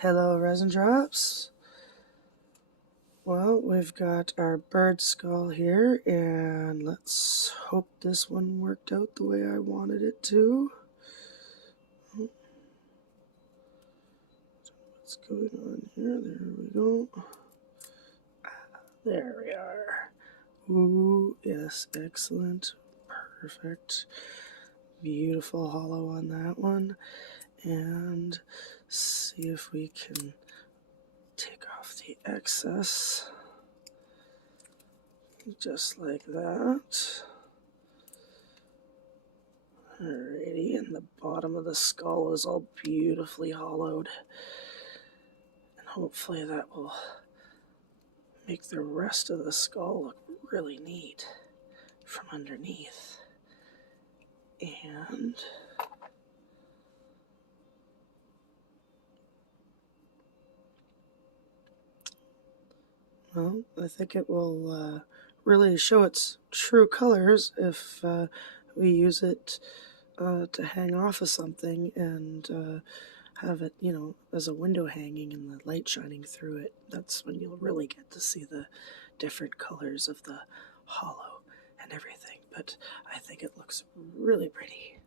Hello, resin drops. Well, we've got our bird skull here, and let's hope this one worked out the way I wanted it to. What's going on here? There we go. There we are. Ooh, yes, excellent. Perfect. Beautiful hollow on that one. And see if we can take off the excess. Just like that. Alrighty, and the bottom of the skull is all beautifully hollowed. And hopefully that will make the rest of the skull look really neat from underneath. And well, I think it will really show its true colors if we use it to hang off of something and have it, as a window hanging and the light shining through it. That's when you'll really get to see the different colors of the hollow and everything. But I think it looks really pretty.